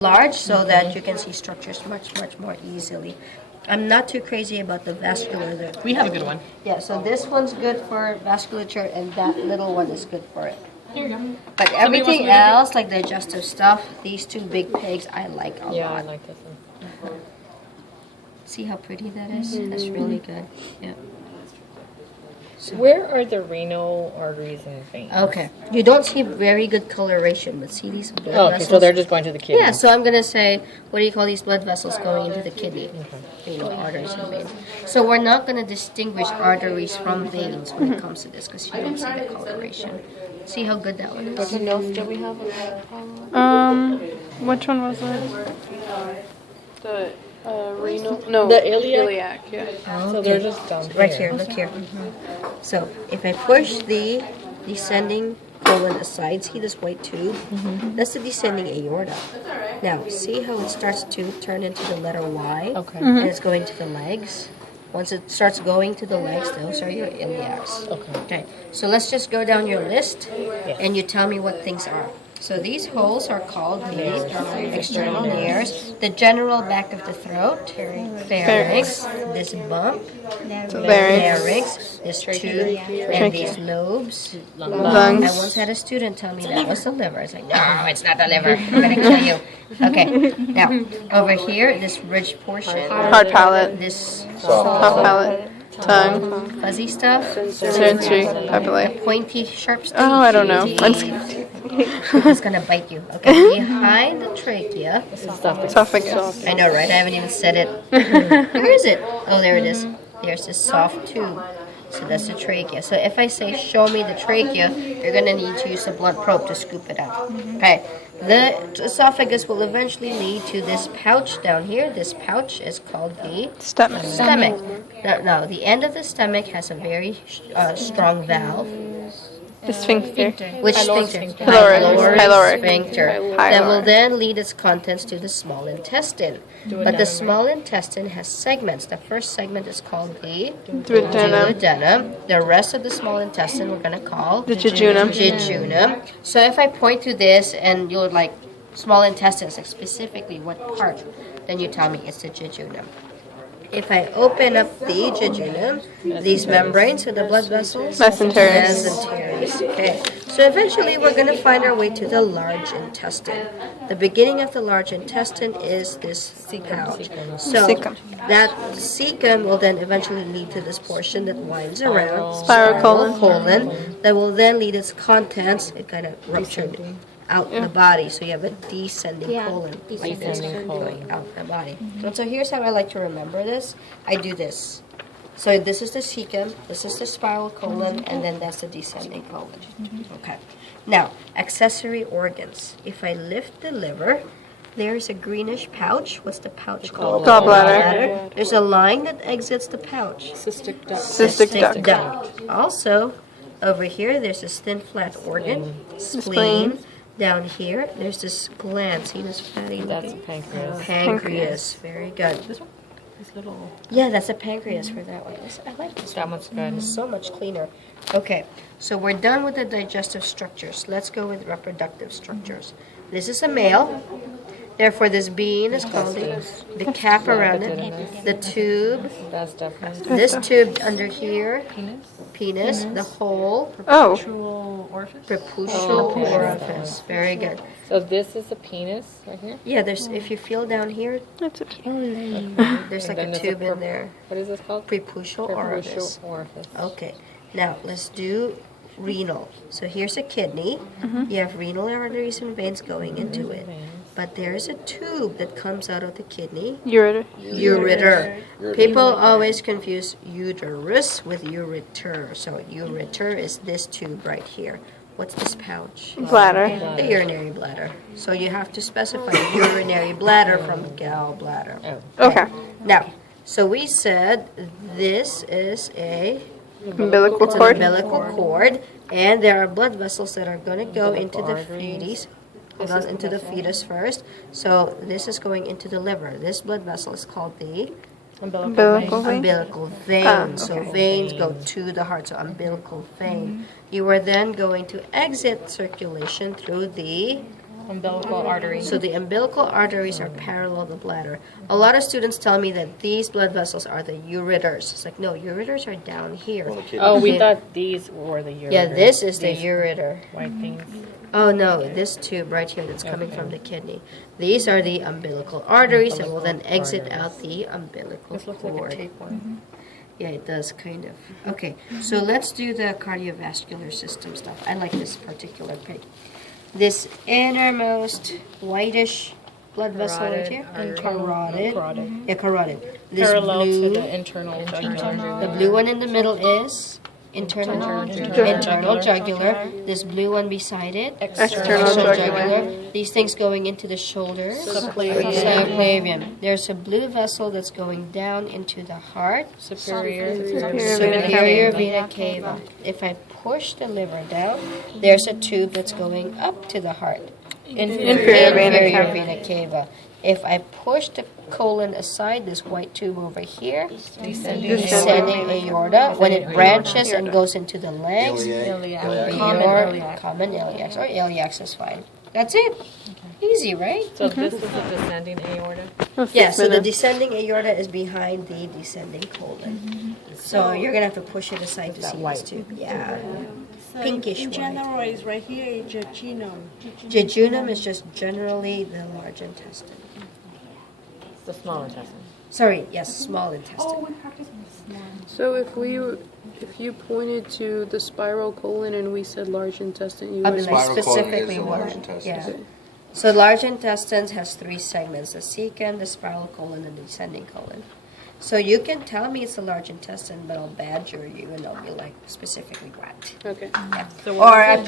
large so that you can see structures much more easily. I'm not too crazy about the vascular. We have a good one. Yeah, so this one's good for vasculature and that little one is good for it. Here you go. But everything else, like digestive stuff, these two big pigs, I like a lot. Yeah, I like this one. See how pretty that is? That's really good. Yeah. So where are the renal arteries and veins? Okay. You don't see very good coloration, but see these blood okay, vessels? so they're just going to the kidney. Yeah, so I'm going to say, what do you call these blood vessels going into the kidney? Renal arteries and veins. So we're not going to distinguish arteries from veins when it comes to this because you don't see the coloration. See how good that one is? What else do we have? Which one was it? The renal? No, The iliac? yeah. Oh, So they're just down here. right here, look here. So if I push the descending colon aside, see this white tube? That's the descending aorta. Now, see how it starts to turn into the letter Y? Okay. And it's going to the legs. Once it starts going to the legs, those are your iliacs. Okay. So let's just go down your list, and you tell me what things are. So these holes are called the external nares, the general back of the throat, pharynx, this bump, larynx, this tube, and these lobes. Lungs. I once had a student tell me that was the liver. I was like, no, it's not the liver. I'm going to kill you. Okay. Now, over here, this ridge portion. Hard palate. This Soft palate. Tongue. fuzzy stuff. Sensory. Papillary. Pointy, sharp stuff. Oh, I don't know. It's going to bite you. Okay. Behind the trachea. Esophagus. I know, right? I haven't even said it. Where is it? Oh, there it is. There's this soft tube. So that's the trachea. So if I say, show me the trachea, you're going to need to use a blunt probe to scoop it out. Okay. The esophagus will eventually lead to this pouch down here. This pouch is called the stomach. No, the end of the stomach has a very strong valve. The sphincter. Which sphincter? Pyloric. Sphincter. That will then lead its contents to the small intestine. But the small intestine has segments. The first segment is called the duodenum. The rest of the small intestine we're going to call the jejunum. So if I point to this and you're like, small intestines, like specifically what part, then you tell me it's the jejunum. If I open up the jejunum, these membranes are the blood vessels. Mesenteries. Okay. So eventually we're going to find our way to the large intestine. The beginning of the large intestine is this pouch. So that cecum will then eventually lead to this portion that winds around. Spiral colon. That will then lead its contents. It kind of ruptured out the body, so you have a descending colon, like this, going out the body. And so here's how I like to remember this. I do this. So this is the cecum, this is the spiral colon, and then that's the descending colon. Okay. Now, accessory organs. If I lift the liver, there's a greenish pouch. What's the pouch called? Gallbladder. There's a line that exits the pouch. Cystic duct. Also, over here, there's this thin flat organ, spleen. Down here, there's this gland. See this fatty looking? That's pancreas. Pancreas. Very good. This one? This little... Yeah, that's a pancreas for that one. I like this That one. one's good. It's so much cleaner. Okay, so we're done with the digestive structures. Let's go with reproductive structures. This is a male. Therefore, this bean is called the cap around it, the tube, That's definitely... this tube under here, penis, the hole, prepucial orifice. Very good. So this is the penis right here? Yeah, there's, if you feel down here, That's okay. there's like And a then there's tube in there. What is this called? Prepucial orifice. Okay, now let's do renal. So here's a kidney. You have renal arteries and veins going into it. But there's a tube that comes out of the kidney. Ureter. People always confuse uterus with ureter. So ureter is this tube right here. What's this pouch? Bladder. The urinary bladder. So you have to specify urinary bladder from gallbladder. Okay. Now, so we said this is a Umbilical it's an cord. umbilical cord, and there are blood vessels that are going to go into the fetus. Hold on, into the fetus first. So this is going into the liver. This blood vessel is called the umbilical vein. So veins go to the heart. So umbilical vein. You are then going to exit circulation through the Umbilical artery. So the umbilical arteries are parallel to the bladder. A lot of students tell me that these blood vessels are the ureters. It's like, no, ureters are down here. Oh, we Yeah. thought these were the ureters. Yeah, this is the These ureter. white things. Oh no, this tube right here that's coming from the kidney. These are the umbilical arteries that will then exit out the umbilical This looks like a cord. tapeworm. Yeah, it does kind of. Okay, so let's do the cardiovascular system stuff. I like this particular pig. This innermost whitish blood vessel right Carotid here. artery. Carotid. Carotid. Yeah, carotid. This Parallel to blue, the internal jugular. the blue one in the middle is internal jugular. This blue one beside it, External jugular. These things going into the shoulders. Subclavian. Subclavian. There's a blue vessel that's going down into the heart. Superior. Superior vena cava. If I push the liver down, there's a tube that's going up to the heart. Inferior vena Inferior cava. vena cava. If I push the colon aside, this white tube over here, descending aorta, when it branches and goes into the legs, common iliacs, or iliacs is fine. That's it. Easy, right? So this is a descending aorta. Yeah, so the descending aorta is behind the descending colon. So you're going to have to push it aside to see this tube. Yeah. So Pinkish in white. general, is right here is jejunum. Jejunum is just generally the large intestine. The small intestine. Sorry, yes, small intestine. So if you pointed to the spiral colon and we said large intestine, you I would mean, like Spiral colon specifically is the large one. intestine. Yeah. So large intestines has 3 segments: the cecum, the spiral colon, and the descending colon. So you can tell me it's a large intestine, but I'll badger you and I'll be like specifically what. Okay. So Or I point